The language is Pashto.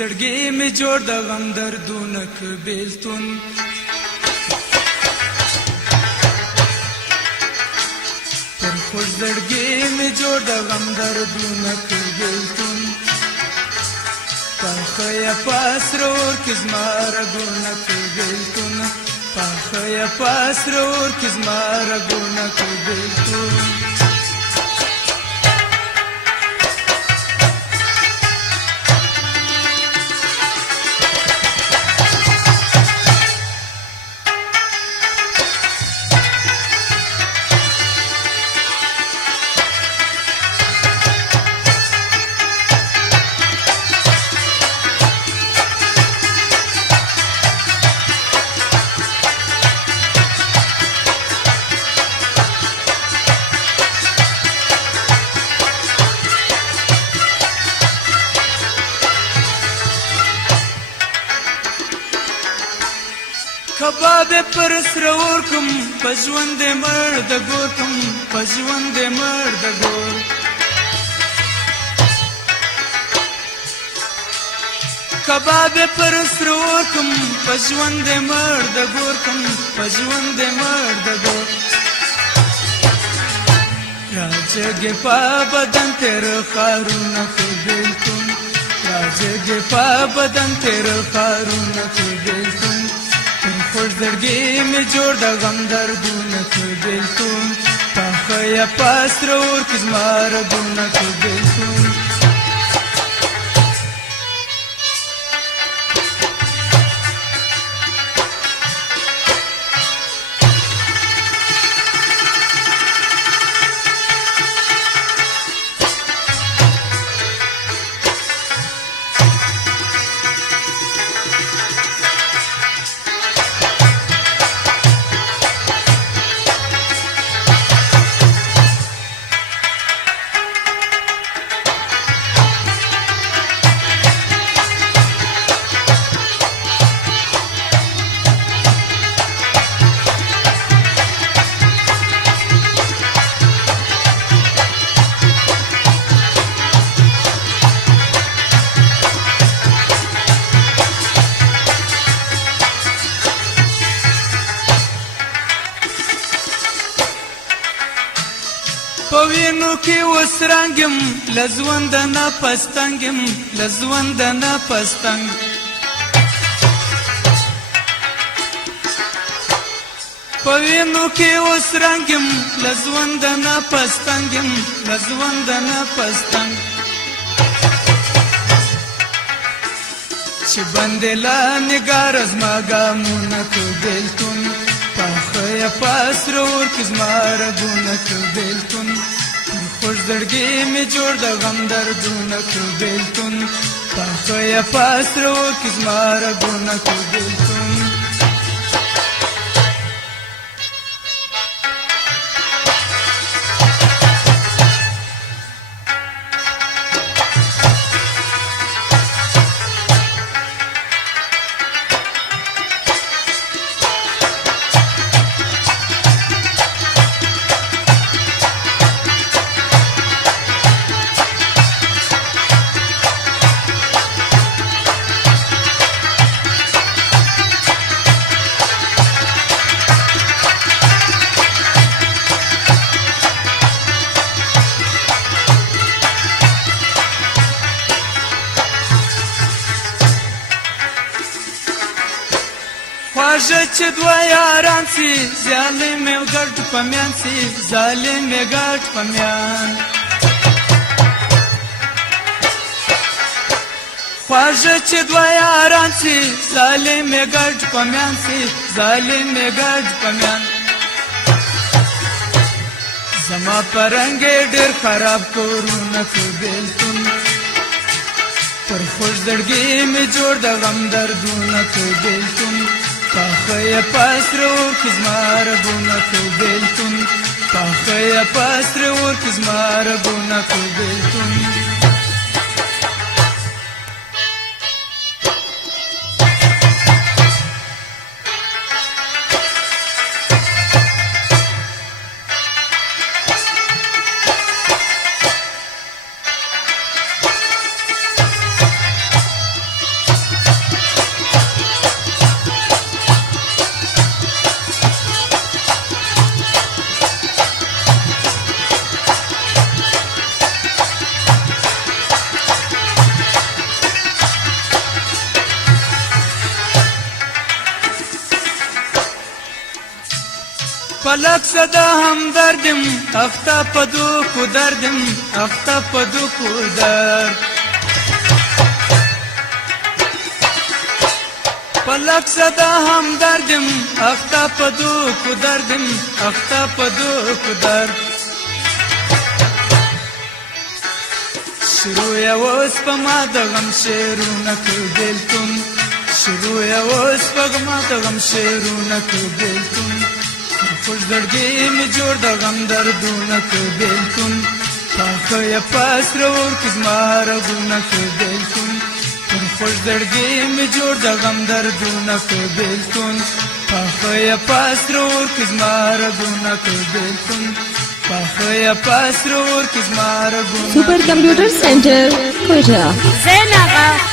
زړګي مې جوړ د غم دردونه که بیلتون پر خوږ زړګي مې جوړ د غم دردونه که بیلتون پاخه یا پاسره اور کې زما رګونه که بیلتون پاخه یا پاسره اور کې زما رګونه که بیلتون کباب پر سره اور کوم په ژوند مړ د ګور کوم په ژوند مړ د ګور کباب پر سره اور کوم په ژوند مړ د ګور کوم په ژوند مړ د ګور راځګې په بدن تیر خارونه خو بیلتون راځګې په بدن تیر خارونه خو بیلتون خوږ زړګي مې جوړ د غم دردونه که بیلتون پاخه یا پاسره اور کې زما رګونه که بیلتون په وینو کې اوس رنګ یم له ژونده نه پستنګ یم له ژونده نه پستنګ په وینو کې اوس رنګ یم له ژونده نه پستنګ یم له ژونده نه پستنګ چې بندې لا نګار زما ګامونه که بیلتون پاخه یا پاسره اور کې زما رګونه که بیلتون پر خوږ زړګي مې جوړ د غم دردونه که بیلتون پاخه یا پاسره اور کې زما رګونه که بیلتون خواږه چې دوه یاران سي ظالم یې ګډ په میان سي ظالم یې ګډ په میان خواږه چې دوه یاران سي ظالم یې ګډ په میان سي ظالم یې ګډ په میان زما په رنګ یې ډېر خراب کورونه که بیلتون پر خوږ زړګي مې جوړ د غم دردونه که بیلتون پاخه یا پاسره اور کې زما رګونه که بیلتون پاخه یا پاسره اور کې زما رګونه که بیلتون فلک صدا همدردم اخته په دوکو دردم اخته په دوکو درد فلک صدا همدردم اخته په دوکو دردم اخته په دوکو درد شروع یې اوس په ما د غم شعرونه که بېلتون شروع یې اوس په ما د غم شعرونه که بېلتون خوش زړګي مې جوړ د غم دردونه که بېلتون پاخه یې په سره اور کې زما رګونه که بېلتون پر خوش زړګي مې جوړ د غم دردونه که بېلتون پاخه یې په سره اور کې زما رګونه که بېلتون Super Computer Center, Quetta. Zainaba.